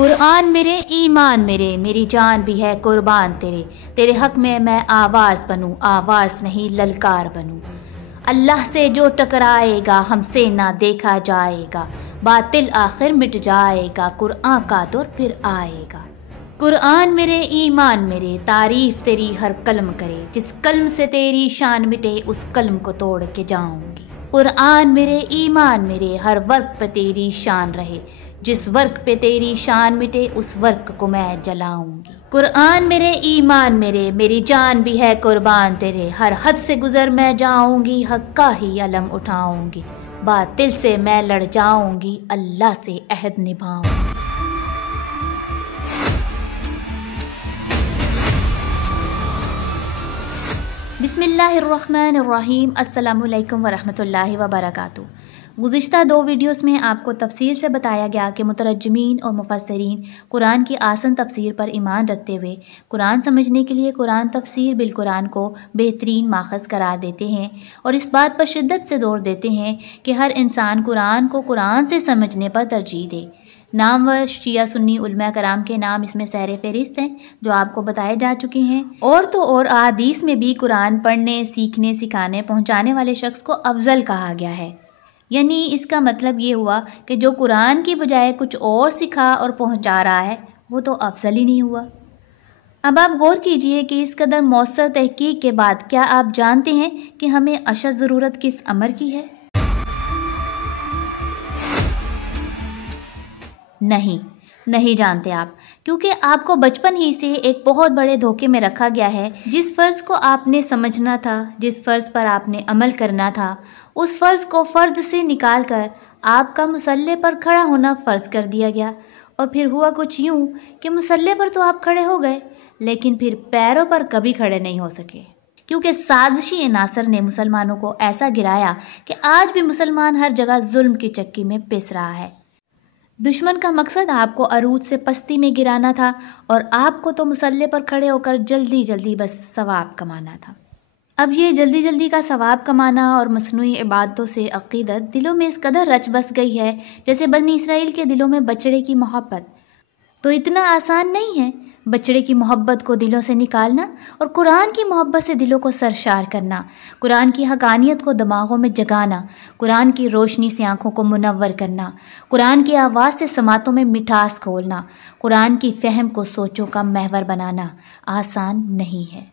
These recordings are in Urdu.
قرآن میرے ایمان میرے، میری جان بھی ہے قربان تیرے، تیرے حق میں آواز بنوں، آواز نہیں للکار بنوں۔ اللہ سے جو ٹکرائے گا ہم سے نہ دیکھا جائے گا، باطل آخر مٹ جائے گا، قرآن کا دور پھر آئے گا۔ قرآن میرے ایمان میرے، تعریف تیری ہر قلم کرے، جس قلم سے تیری شان مٹے اس قلم کو توڑ کے جاؤں گی۔ قرآن میرے ایمان میرے، ہر ورق پہ تیری شان رہے، جس ورق پہ تیری شان مٹے اس ورق کو میں جلاؤں گی۔ قرآن میرے ایمان میرے، میری جان بھی ہے قربان تیرے، ہر حد سے گزر میں جاؤں گی، حق کا ہی علم اٹھاؤں گی، باطل سے میں لڑ جاؤں گی، اللہ سے عہد نبھاؤں گی۔ بسم اللہ الرحمن الرحیم۔ السلام علیکم ورحمۃ اللہ وبرکاتہ۔ گزشتہ 2 ویڈیوز میں آپ کو تفصیل سے بتایا گیا کہ مترجمین اور مفسرین قرآن کی آسان تفسیر پر ایمان رکھتے ہوئے قرآن سمجھنے کے لیے قرآن تفسیر بالقرآن کو بہترین ماخذ قرار دیتے ہیں، اور اس بات پر شدت سے زور دیتے ہیں کہ ہر انسان قرآن کو قرآن سے سمجھنے پر ترجیح دے۔ نامور شیعہ سنی علماء کرام کے نام اس میں سیر فہرست ہیں جو آپ کو بتائے جا چکے ہیں، اور تو اور احادیث میں بھی قرآن پڑھنے، سیکھنے، سکھانے، پہنچانے والے شخص کو افضل کہا گیا ہے۔ یعنی اس کا مطلب یہ ہوا کہ جو قرآن کی بجائے کچھ اور سکھا اور پہنچا رہا ہے وہ تو افضل ہی نہیں ہوا۔ اب آپ غور کیجئے کہ اس قدر مؤثر تحقیق کے بعد کیا آپ جانتے ہیں کہ ہمیں اشد ضرورت کس امر کی ہے؟ نہیں جانتے آپ، کیونکہ آپ کو بچپن ہی سے ایک بہت بڑے دھوکے میں رکھا گیا ہے۔ جس فرض کو آپ نے سمجھنا تھا، جس فرض پر آپ نے عمل کرنا تھا، اس فرض کو فرض سے نکال کر آپ کا مصلی پر کھڑا ہونا فرض کر دیا گیا، اور پھر ہوا کچھ یوں کہ مصلی پر تو آپ کھڑے ہو گئے لیکن پھر پیروں پر کبھی کھڑے نہیں ہو سکے، کیونکہ سازشی عناصر نے مسلمانوں کو ایسا گرایا کہ آج بھی مسلمان ہر جگہ ظلم کی چکی میں پس رہا ہے۔ دشمن کا مقصد آپ کو عروج سے پستی میں گرانا تھا، اور آپ کو تو مصلی پر کھڑے ہو کر جلدی بس ثواب کمانا تھا۔ اب یہ جلدی کا ثواب کمانا اور مصنوعی عبادتوں سے عقیدت دلوں میں اس قدر رچ بس گئی ہے جیسے بنی اسرائیل کے دلوں میں بچڑے کی محبت۔ تو اتنا آسان نہیں ہے بچڑے کی محبت کو دلوں سے نکالنا اور قرآن کی محبت سے دلوں کو سرشار کرنا، قرآن کی حقانیت کو دماغوں میں جگانا، قرآن کی روشنی سے آنکھوں کو منور کرنا، قرآن کی آواز سے سماعتوں میں مٹھاس کھولنا، قرآن کی فہم کو سوچوں کا محور بنانا آسان نہیں ہے۔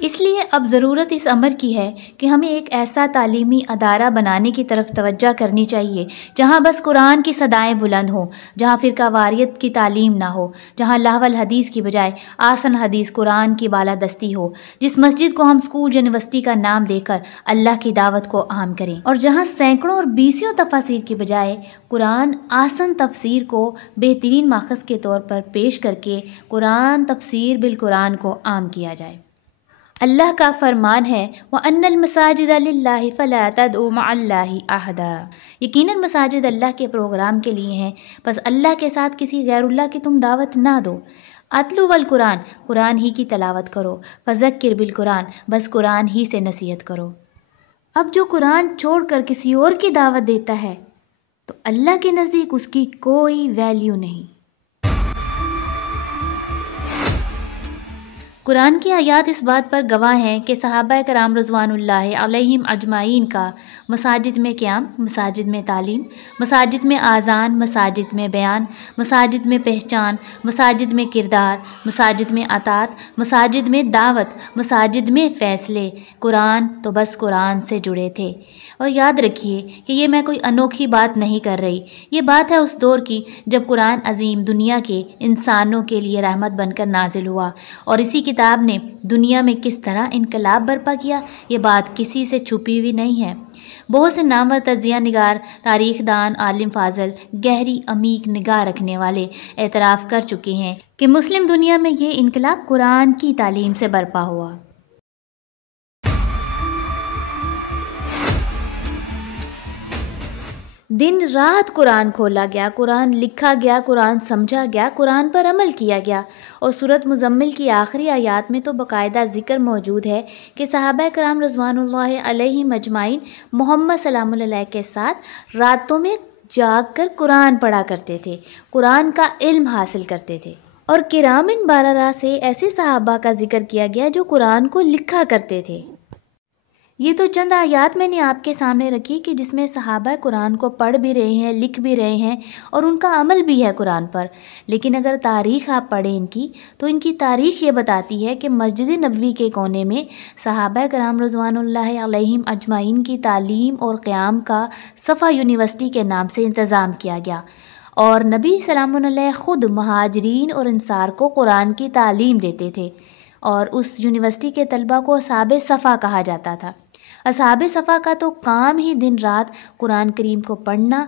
اس لیے اب ضرورت اس امر کی ہے کہ ہمیں ایک ایسا تعلیمی ادارہ بنانے کی طرف توجہ کرنی چاہیے جہاں بس قرآن کی صدائیں بلند ہوں، جہاں فرقہ واریت کی تعلیم نہ ہو، جہاں لہو الحدیث کی بجائے آسن حدیث قرآن کی بالادستی ہو، جس مسجد کو ہم اسکول یونیورسٹی کا نام دے کر اللہ کی دعوت کو عام کریں، اور جہاں سینکڑوں اور بیسیوں تفاسیر کی بجائے قرآن آسن تفسیر کو بہترین ماخذ کے طور پر پیش کر کے قرآن تفسیر بالقرآن کو عام کیا جائے۔ اللہ کا فرمان ہے وَأَنَّ الْمَسَاجِدَ لِلَّهِ فَلَا تَدْعُوا مَعَ اللَّهِ أَحَدًا، یقیناً مساجد اللہ کے پروگرام کے لیے ہیں، بس اللہ کے ساتھ کسی غیر اللہ کی تم دعوت نہ دو۔ اتلو والقرآن، قرآن ہی کی تلاوت کرو، فذکر بالقرآن، بس قرآن ہی سے نصیحت کرو۔ اب جو قرآن چھوڑ کر کسی اور کی دعوت دیتا ہے تو اللہ کے نزدیک اس کی کوئی ویلیو نہیں۔ قرآن کی آیات اس بات پر گواہ ہیں کہ صحابہ کرام رضوان اللہ علیہم اجمعین کا مساجد میں قیام، مساجد میں تعلیم، مساجد میں آذان، مساجد میں بیان، مساجد میں پہچان، مساجد میں کردار، مساجد میں اطاعت، مساجد میں دعوت، مساجد میں فیصلے، قرآن تو بس قرآن سے جڑے تھے۔ اور یاد رکھیے کہ یہ میں کوئی انوکھی بات نہیں کر رہی، یہ بات ہے اس دور کی جب قرآن عظیم دنیا کے انسانوں کے لیے رحمت بن کر نازل ہوا، اور اسی کتاب نے دنیا میں کس طرح انقلاب برپا کیا یہ بات کسی سے چھپی ہوئی نہیں ہے۔ بہت سے نامور تجزیہ نگار، تاریخ دان، عالم فاضل، گہری عمیق نگاہ رکھنے والے اعتراف کر چکے ہیں کہ مسلم دنیا میں یہ انقلاب قرآن کی تعلیم سے برپا ہوا۔ دن رات قرآن کھولا گیا، قرآن لکھا گیا، قرآن سمجھا گیا، قرآن پر عمل کیا گیا۔ اور سورۃ مزمل کی آخری آیات میں تو باقاعدہ ذکر موجود ہے کہ صحابہ کرام رضوان اللہ علیہم اجمعین محمد سلام اللہ علیہ کے ساتھ راتوں میں جاگ کر قرآن پڑھا کرتے تھے، قرآن کا علم حاصل کرتے تھے۔ اور کرامن باررہ سے ایسے صحابہ کا ذکر کیا گیا جو قرآن کو لکھا کرتے تھے۔ یہ تو چند آیات میں نے آپ کے سامنے رکھی کہ جس میں صحابہ قرآن کو پڑھ بھی رہے ہیں، لکھ بھی رہے ہیں اور ان کا عمل بھی ہے قرآن پر۔ لیکن اگر تاریخ آپ پڑھیں ان کی تو ان کی تاریخ یہ بتاتی ہے کہ مسجد نبوی کے کونے میں صحابہ کرام رضوان اللہ علیہم اجمعین کی تعلیم اور قیام کا صفا یونیورسٹی کے نام سے انتظام کیا گیا، اور نبی سلام علیہ خود مہاجرین اور انصار کو قرآن کی تعلیم دیتے تھے، اور اس یونیورسٹی کے طلبہ کو اصحاب صفا کہا جاتا تھا۔ اصحاب صفا کا تو کام ہی دن رات قرآن کریم کو پڑھنا،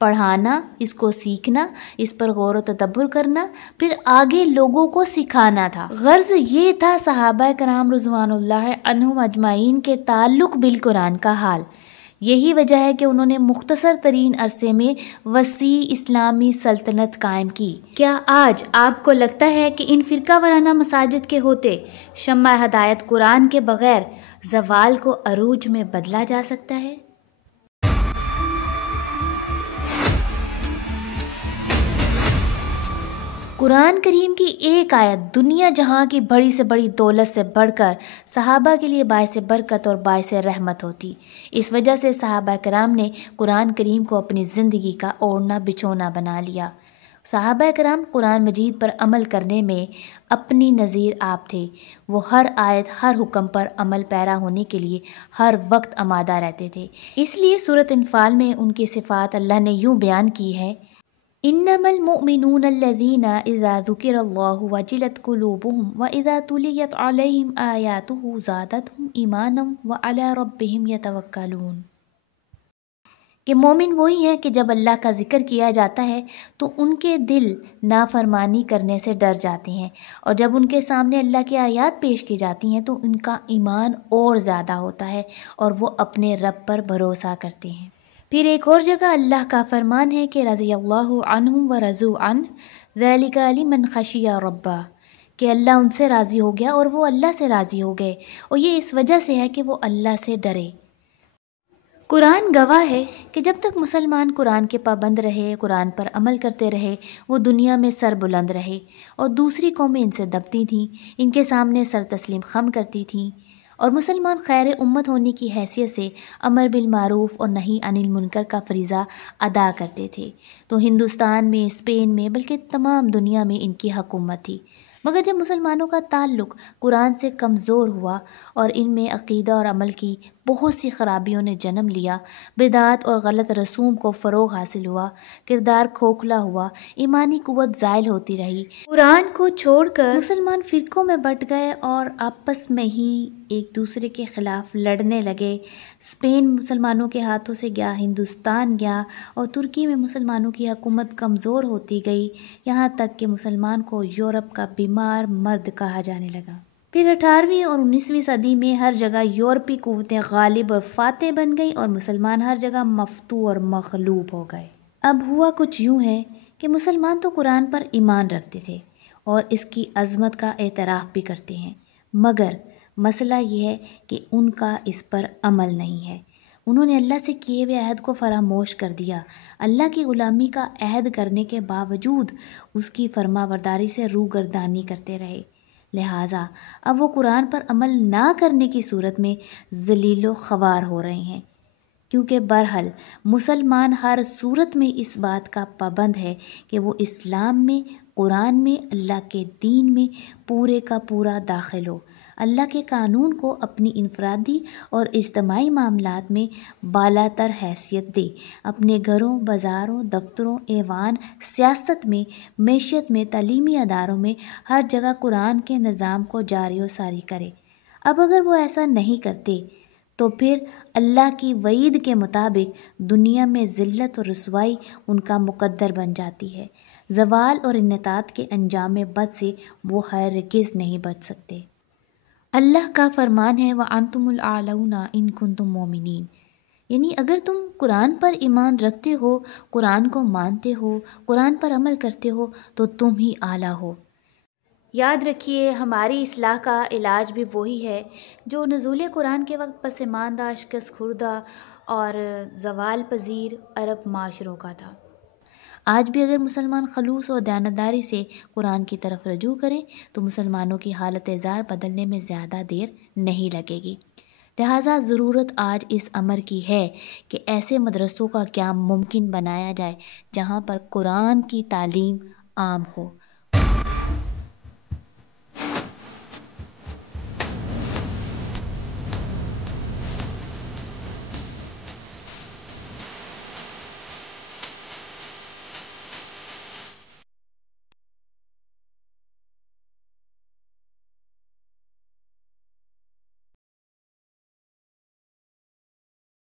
پڑھانا، اس کو سیکھنا، اس پر غور و تدبر کرنا، پھر آگے لوگوں کو سکھانا تھا۔ غرض یہ تھا صحابہ کرام رضوان اللہ عنہم اجمعین کے تعلق بالقرآن کا حال۔ یہی وجہ ہے کہ انہوں نے مختصر ترین عرصے میں وسیع اسلامی سلطنت قائم کی۔ کیا آج آپ کو لگتا ہے کہ ان فرقہ وارانہ مساجد کے ہوتے شمع ہدایت قرآن کے بغیر زوال کو عروج میں بدلا جا سکتا ہے؟ قرآن کریم کی ایک آیت دنیا جہاں کی بڑی سے بڑی دولت سے بڑھ کر صحابہ کے لیے باعث برکت اور باعث رحمت ہوتی۔ اس وجہ سے صحابہ کرام نے قرآن کریم کو اپنی زندگی کا اوڑھنا بچھونا بنا لیا۔ صحابہ کرام قرآن مجید پر عمل کرنے میں اپنی نظیر آپ تھے۔ وہ ہر آیت، ہر حکم پر عمل پیرا ہونے کے لیے ہر وقت آمادہ رہتے تھے۔ اس لیے سورۃ انفال میں ان کی صفات اللہ نے یوں بیان کی ہے: انما المؤمنون الذین اذا ذکر اللہ وجلت قلوبهم واذا تلیت علیہم آیاتہ زادتہم ایمانا وعلی ربہم یتوکلون، کہ مومن وہی ہیں کہ جب اللہ کا ذکر کیا جاتا ہے تو ان کے دل نافرمانی کرنے سے ڈر جاتے ہیں، اور جب ان کے سامنے اللہ کی آیات پیش کی جاتی ہیں تو ان کا ایمان اور زیادہ ہوتا ہے اور وہ اپنے رب پر بھروسہ کرتے ہیں۔ پھر ایک اور جگہ اللہ کا فرمان ہے کہ رضی اللہ عنہم ورضوا عنہ ذلک لمن خشی ربہ، کہ اللہ ان سے راضی ہو گیا اور وہ اللہ سے راضی ہو گئے، اور یہ اس وجہ سے ہے کہ وہ اللہ سے ڈرے۔ قرآن گواہ ہے کہ جب تک مسلمان قرآن کے پابند رہے، قرآن پر عمل کرتے رہے، وہ دنیا میں سر بلند رہے، اور دوسری قومیں ان سے دبتی تھیں، ان کے سامنے سر تسلیم خم کرتی تھیں، اور مسلمان خیر امت ہونے کی حیثیت سے امر بالمعروف اور نہی عن المنکر کا فریضہ ادا کرتے تھے۔ تو ہندوستان میں، اسپین میں، بلکہ تمام دنیا میں ان کی حکومت تھی۔ مگر جب مسلمانوں کا تعلق قرآن سے کمزور ہوا اور ان میں عقیدہ اور عمل کی بہت سی خرابیوں نے جنم لیا، بدعات اور غلط رسوم کو فروغ حاصل ہوا، کردار کھوکھلا ہوا، ایمانی قوت زائل ہوتی رہی، قرآن کو چھوڑ کر مسلمان فرقوں میں بٹ گئے اور آپس میں ہی ایک دوسرے کے خلاف لڑنے لگے۔ اسپین مسلمانوں کے ہاتھوں سے گیا، ہندوستان گیا، اور ترکی میں مسلمانوں کی حکومت کمزور ہوتی گئی، یہاں تک کہ مسلمان کو یورپ کا بیمار مرد کہا جانے لگا۔ پھر 18ویں اور 19ویں صدی میں ہر جگہ یورپی قوتیں غالب اور فاتح بن گئیں اور مسلمان ہر جگہ مفتوح اور مغلوب ہو گئے۔ اب ہوا کچھ یوں ہے کہ مسلمان تو قرآن پر ایمان رکھتے تھے اور اس کی عظمت کا اعتراف بھی کرتے ہیں، مگر مسئلہ یہ ہے کہ ان کا اس پر عمل نہیں ہے۔ انہوں نے اللہ سے کیے ہوئے عہد کو فراموش کر دیا، اللہ کی غلامی کا عہد کرنے کے باوجود اس کی فرما برداری سے روگردانی کرتے رہے۔ لہٰذا اب وہ قرآن پر عمل نہ کرنے کی صورت میں ذلیل و خوار ہو رہے ہیں، کیونکہ بہرحال مسلمان ہر صورت میں اس بات کا پابند ہے کہ وہ اسلام میں، قرآن میں، اللہ کے دین میں پورے کا پورا داخل ہو، اللہ کے قانون کو اپنی انفرادی اور اجتماعی معاملات میں بالا تر حیثیت دے، اپنے گھروں، بازاروں، دفتروں، ایوان، سیاست میں، معیشت میں، تعلیمی اداروں میں ہر جگہ قرآن کے نظام کو جاری و ساری کرے۔ اب اگر وہ ایسا نہیں کرتے تو پھر اللہ کی وعید کے مطابق دنیا میں ذلت اور رسوائی ان کا مقدر بن جاتی ہے۔ زوال اور انحطاط کے انجام بد سے وہ ہرگز نہیں بچ سکتے۔ اللہ کا فرمان ہے وَأَنْتُمُ الْأَعْلَوْنَ إِن كُنتُم مُؤْمِنِينَ، یعنی اگر تم قرآن پر ایمان رکھتے ہو، قرآن کو مانتے ہو، قرآن پر عمل کرتے ہو تو تم ہی اعلیٰ ہو۔ یاد رکھیے ہماری اصلاح کا علاج بھی وہی ہے جو نزول قرآن کے وقت پسماندہ، شکست خوردہ اور زوال پذیر عرب معاشروں کا تھا۔ آج بھی اگر مسلمان خلوص اور دیانتداری سے قرآن کی طرف رجوع کریں تو مسلمانوں کی حالت زار بدلنے میں زیادہ دیر نہیں لگے گی۔ لہٰذا ضرورت آج اس امر کی ہے کہ ایسے مدرسوں کا قیام ممکن بنایا جائے جہاں پر قرآن کی تعلیم عام ہو،